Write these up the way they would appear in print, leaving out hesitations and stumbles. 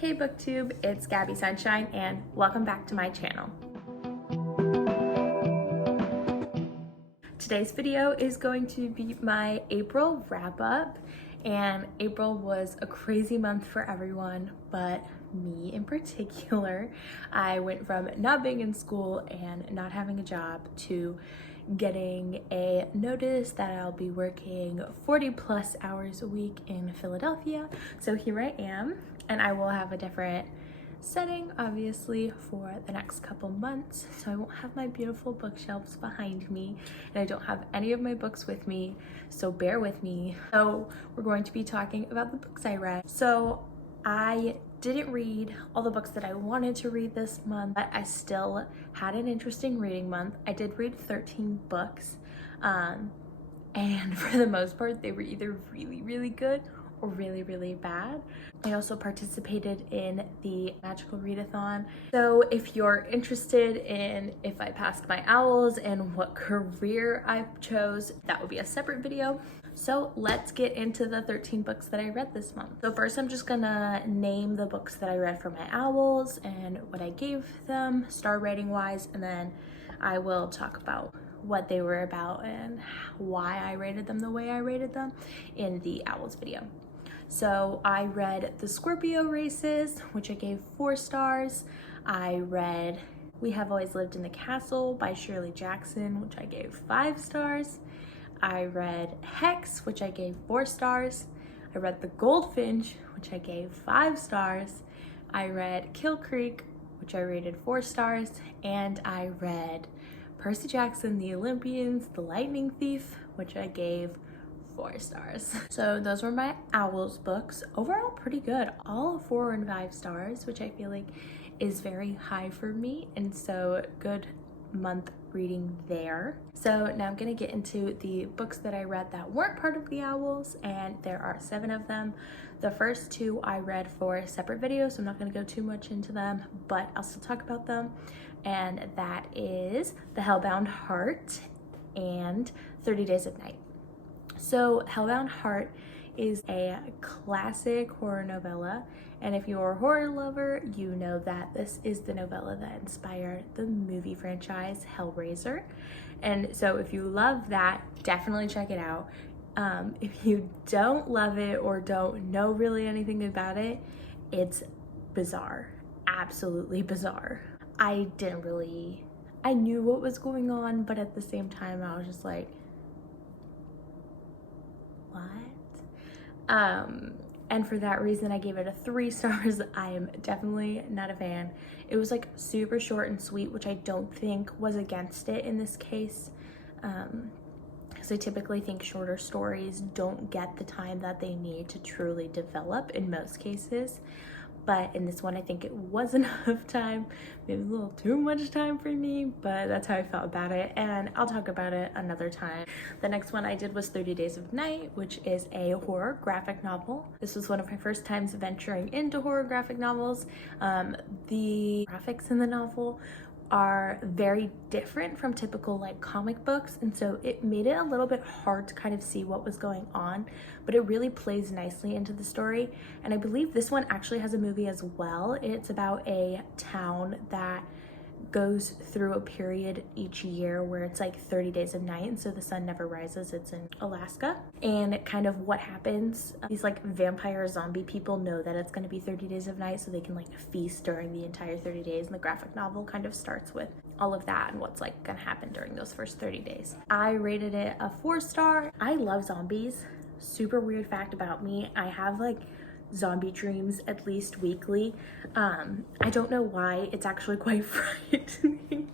Hey BookTube, it's Gabby Sunshine and welcome back to my channel. Today's video is going to be my April wrap up, and April was a crazy month for everyone, but me in particular. I went from not being in school and not having a job to getting a notice that I'll be working 40 plus hours a week in Philadelphia. So here I am, and I will have a different setting obviously for the next couple months, so I won't have my beautiful bookshelves behind me and I don't have any of my books with me, so bear with me. So we're going to be talking about the books I read. So I didn't read all the books that I wanted to read this month, but I still had an interesting reading month. I did read 13 books, and for the most part they were either really good or really bad. I also participated in the magical readathon. So if you're interested in if I passed my owls and what career I chose, that would be a separate video. So let's get into the 13 books that I read this month. So first I'm just gonna name the books that I read for my owls and what I gave them star rating wise, and then I will talk about what they were about and why I rated them the way I rated them in the owls video. So I read The Scorpio Races, which I gave 4 stars. I read We Have Always Lived in the Castle by Shirley Jackson, which I gave 5 stars. I read Hex, which I gave 4 stars. I read The Goldfinch, which I gave 5 stars. I read Kill Creek, which I rated 4 stars. And I read Percy Jackson, The Olympians, The Lightning Thief, which I gave 4 stars. So those were my owls books. Overall pretty good, all 4 and 5 stars, which I feel like is very high for me, and so good month reading there. So now I'm gonna get into the books that I read that weren't part of the owls, and there are 7 of them. The first 2 I read for separate videos, so I'm not gonna go too much into them, but I'll still talk about them, and that is The Hellbound Heart and 30 Days of Night. So Hellbound Heart is a classic horror novella, and if you're a horror lover, you know that this is the novella that inspired the movie franchise Hellraiser. And so if you love that, definitely check it out. If you don't love it or don't know really anything about it, it's bizarre, absolutely bizarre. I knew what was going on, but at the same time I was just like, what? And for that reason I gave it a 3 stars. I am definitely not a fan. It was like super short and sweet, which I don't think was against it in this case, because I typically think shorter stories don't get the time that they need to truly develop in most cases. But in this one, I think it was enough time, maybe a little too much time for me, but that's how I felt about it, and I'll talk about it another time. The next one I did was 30 Days of Night, which is a horror graphic novel. This was one of my first times venturing into horror graphic novels. The graphics in the novel are very different from typical like comic books, and so it made it a little bit hard to kind of see what was going on, but it really plays nicely into the story. And I believe this one actually has a movie as well. It's about a town that goes through a period each year where it's like 30 days of night, and so the sun never rises. It's in Alaska, and kind of what happens, these like vampire zombie people know that it's going to be 30 days of night, so they can like feast during the entire 30 days, and the graphic novel kind of starts with all of that and what's like gonna happen during those first 30 days. I rated it a 4 star. I love zombies. Super weird fact about me, I have like zombie dreams at least weekly. I don't know why, it's actually quite frightening,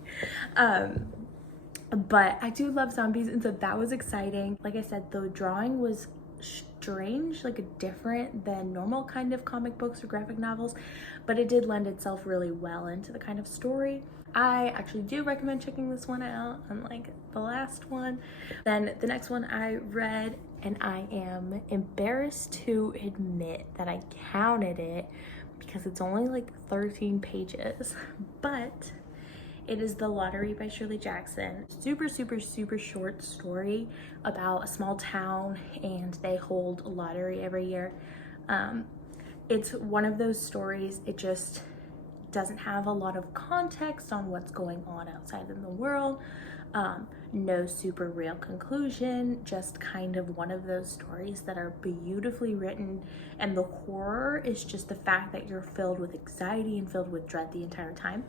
but I do love zombies, and so that was exciting. Like I said, the drawing was strange, like different than normal kind of comic books or graphic novels, but it did lend itself really well into the kind of story. I actually do recommend checking this one out, unlike the last one. Then the next one I read, and I am embarrassed to admit that I counted it because it's only like 13 pages, but it is The Lottery by Shirley Jackson. Super short story about a small town, and they hold a lottery every year. It's one of those stories, it just doesn't have a lot of context on what's going on outside in the world. No super real conclusion, just kind of one of those stories that are beautifully written, and the horror is just the fact that you're filled with anxiety and filled with dread the entire time.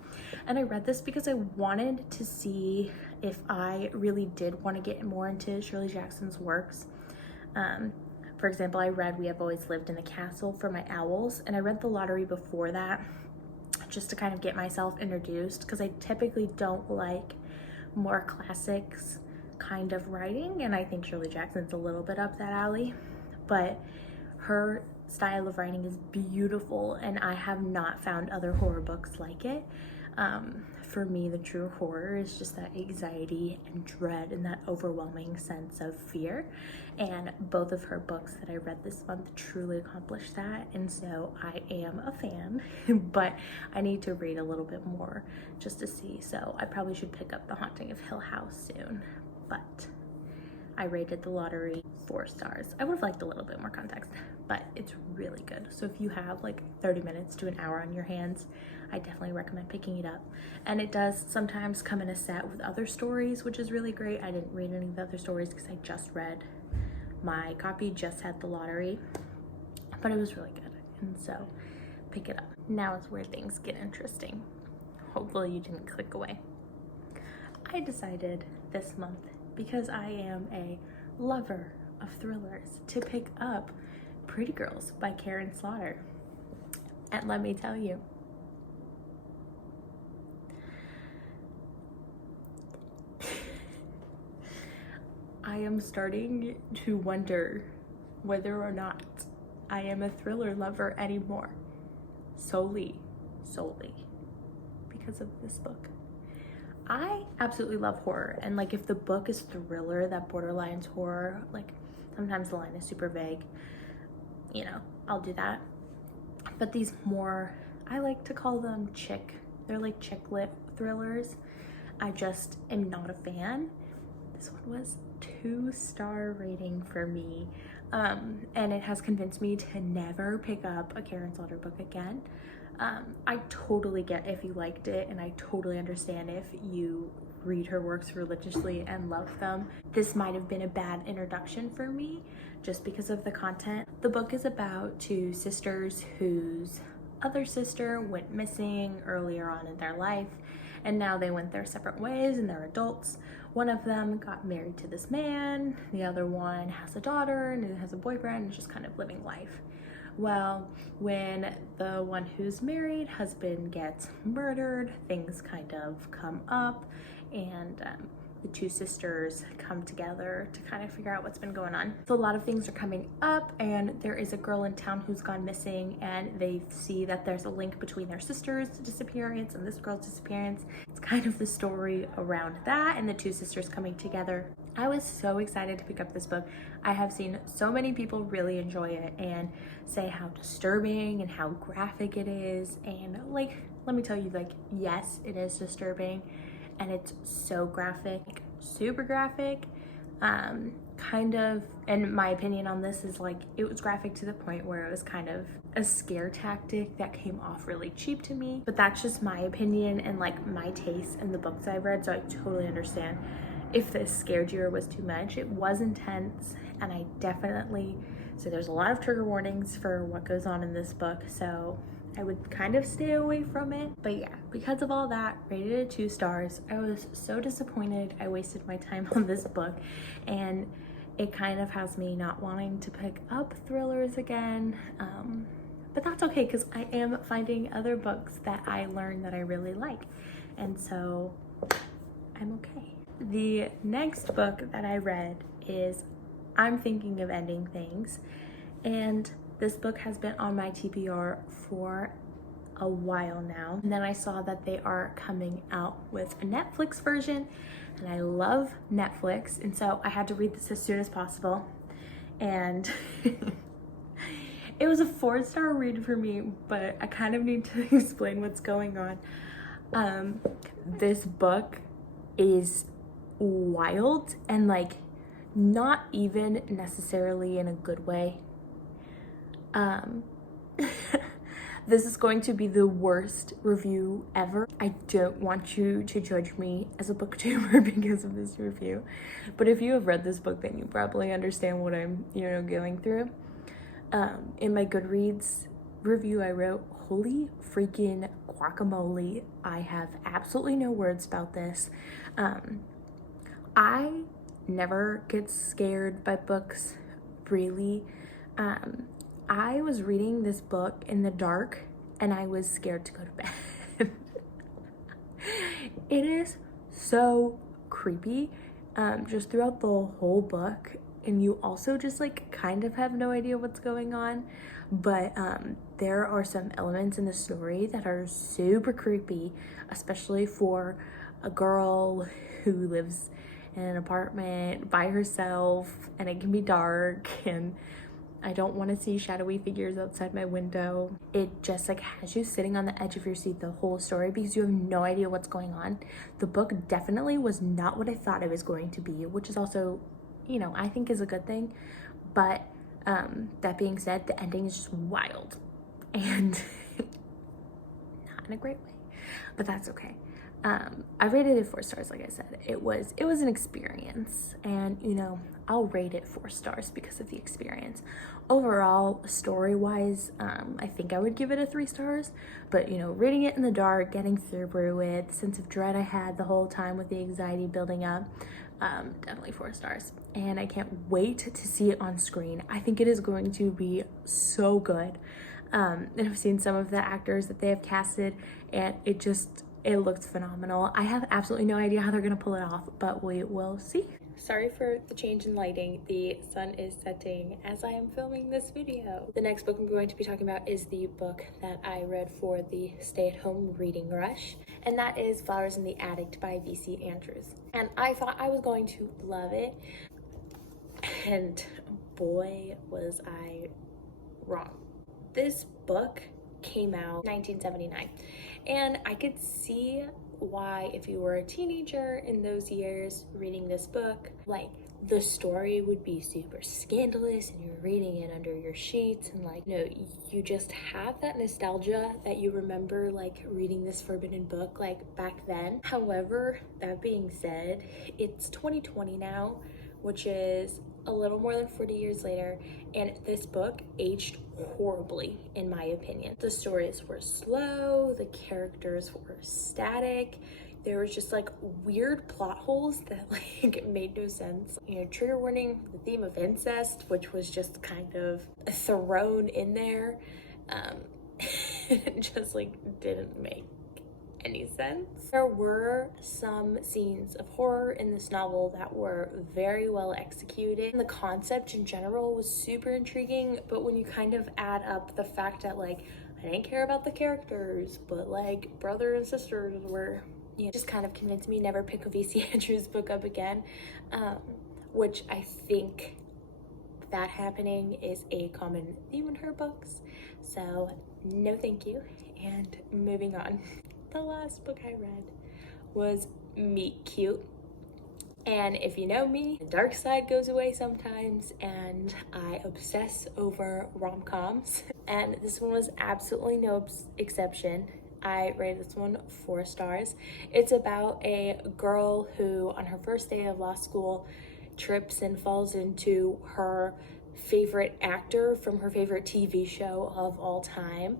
And I read this because I wanted to see if I really did want to get more into Shirley Jackson's works. For example, I read We Have Always Lived in the Castle for my owls, and I read The Lottery before that just to kind of get myself introduced, because I typically don't like more classics kind of writing, and I think Shirley Jackson's a little bit up that alley, but her style of writing is beautiful, and I have not found other horror books like it. For me, the true horror is just that anxiety and dread and that overwhelming sense of fear, and both of her books that I read this month truly accomplished that, and so I am a fan. But I need to read a little bit more just to see, so I probably should pick up The Haunting of Hill House soon. But I rated The Lottery 4 stars. I would have liked a little bit more context, but it's really good. So if you have like 30 minutes to an hour on your hands, I definitely recommend picking it up. And it does sometimes come in a set with other stories, which is really great. I didn't read any of the other stories because I just read, my copy just had The Lottery, but it was really good, and so pick it up. Now is where things get interesting. Hopefully you didn't click away. I decided this month, because I am a lover of thrillers, to pick up Pretty Girls by Karin. And let me tell you, I am starting to wonder whether or not I am a thriller lover anymore, solely because of this book. I absolutely love horror, and like if the book is thriller that borderlines horror, like sometimes the line is super vague, you know, I'll do that. But these more, I like to call them they're like chick lit thrillers. I just am not a fan. This one was 2-star rating for me, and it has convinced me to never pick up a Karin book again. I totally get if you liked it, and I totally understand if you read her works religiously and love them. This might have been a bad introduction for me just because of the content. The book is about 2 sisters whose other sister went missing earlier on in their life, and now they went their separate ways and they're adults. One of them got married to this man, the other one has a daughter and has a boyfriend and is just kind of living life. Well, when the one who's married husband gets murdered, things kind of come up, and the 2 sisters come together to kind of figure out what's been going on. So a lot of things are coming up, and there is a girl in town who's gone missing, and they see that there's a link between their sister's disappearance and this girl's disappearance. It's kind of the story around that and the 2 sisters coming together. I was so excited to pick up this book. I have seen so many people really enjoy it and say how disturbing and how graphic it is, and like, let me tell you, like, yes, it is disturbing, and it's so graphic, super graphic. Kind of, and my opinion on this is like, it was graphic to the point where it was kind of a scare tactic that came off really cheap to me, but that's just my opinion and like my taste in the books I've read, so I totally understand if this scared you or was too much. It was intense, and I definitely, so there's a lot of trigger warnings for what goes on in this book, so I would kind of stay away from it. But yeah, because of all that, rated it 2 stars. I was so disappointed I wasted my time on this book, and it kind of has me not wanting to pick up thrillers again. But that's okay, because I am finding other books that I learned that I really like, and so I'm okay. The next book that I read is I'm Thinking of Ending Things, and this book has been on my TBR for a while now, and then I saw that they are coming out with a Netflix version, and I love Netflix, and so I had to read this as soon as possible, and it was a 4-star read for me, but I kind of need to explain what's going on. This book is wild, and like not even necessarily in a good way. This is going to be the worst review ever. I don't want you to judge me as a booktuber because of this review. But if you have read this book, then you probably understand what I'm, going through. In my Goodreads review, I wrote, "Holy freaking guacamole. I have absolutely no words about this." I never get scared by books, really. I was reading this book in the dark and I was scared to go to bed. It is so creepy, just throughout the whole book, and you also just like kind of have no idea what's going on, but there are some elements in the story that are super creepy, especially for a girl who lives in an apartment by herself, and it can be dark, and I don't want to see shadowy figures outside my window. It just like has you sitting on the edge of your seat the whole story because you have no idea what's going on. The book definitely was not what I thought it was going to be, which is also, I think is a good thing. But that being said, the ending is just wild and not in a great way, but that's okay. I rated it 4 stars. Like I said, it was an experience, and I'll rate it 4 stars because of the experience. Overall, story-wise, I think I would give it a 3 stars, but reading it in the dark, getting through it, the sense of dread I had the whole time with the anxiety building up, definitely 4 stars. And I can't wait to see it on screen. I think it is going to be so good. And I've seen some of the actors that they have casted, and it looks phenomenal. I have absolutely no idea how they're gonna pull it off, but we will see. Sorry for the change in lighting. The sun is setting as I am filming this video. The next book I'm going to be talking about is the book that I read for the stay-at-home reading rush, and that is Flowers in the Addict by V.C. Andrews. And I thought I was going to love it, and boy was I wrong. This book came out in 1979, and I could see why, if you were a teenager in those years reading this book, like the story would be super scandalous and you're reading it under your sheets, and you just have that nostalgia that you remember like reading this forbidden book like back then. However, that being said, it's 2020 now, which is a little more than 40 years later, and this book aged horribly in my opinion. The stories were slow, the characters were static, there was just like weird plot holes that like made no sense. Trigger warning, the theme of incest, which was just kind of thrown in there, it just like didn't make any sense. There were some scenes of horror in this novel that were very well executed, and the concept in general was super intriguing, but when you kind of add up the fact that like I didn't care about the characters, but like brother and sisters were, just kind of convinced me never pick a V.C. Andrews book up again, which I think that happening is a common theme in her books, so no thank you. And moving on. The last book I read was Meet Cute, and if you know me, the dark side goes away sometimes and I obsess over rom-coms, and this one was absolutely no exception. I rated this one 4 stars. It's about a girl who on her first day of law school trips and falls into her favorite actor from her favorite TV show of all time.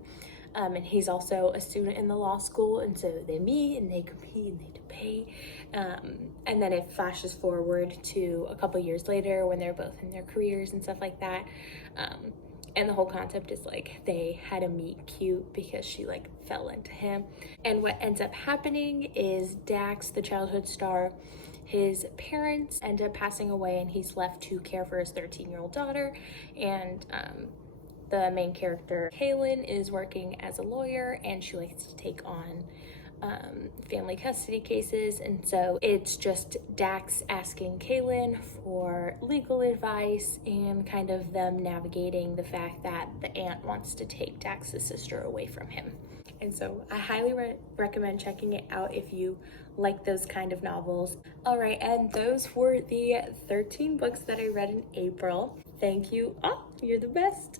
And he's also a student in the law school, and so they meet and they compete and they debate, and then it flashes forward to a couple years later when they're both in their careers and stuff like that, and the whole concept is like they had a meet cute because she like fell into him. And what ends up happening is Dax, the childhood star, his parents end up passing away and he's left to care for his 13-year-old daughter, and the main character, Karin, is working as a lawyer and she likes to take on family custody cases, and so it's just Dax asking Karin for legal advice and kind of them navigating the fact that the aunt wants to take Dax's sister away from him. And so I highly recommend checking it out if you like those kind of novels. All right, and those were the 13 books that I read in April. Thank you. Oh, you're the best.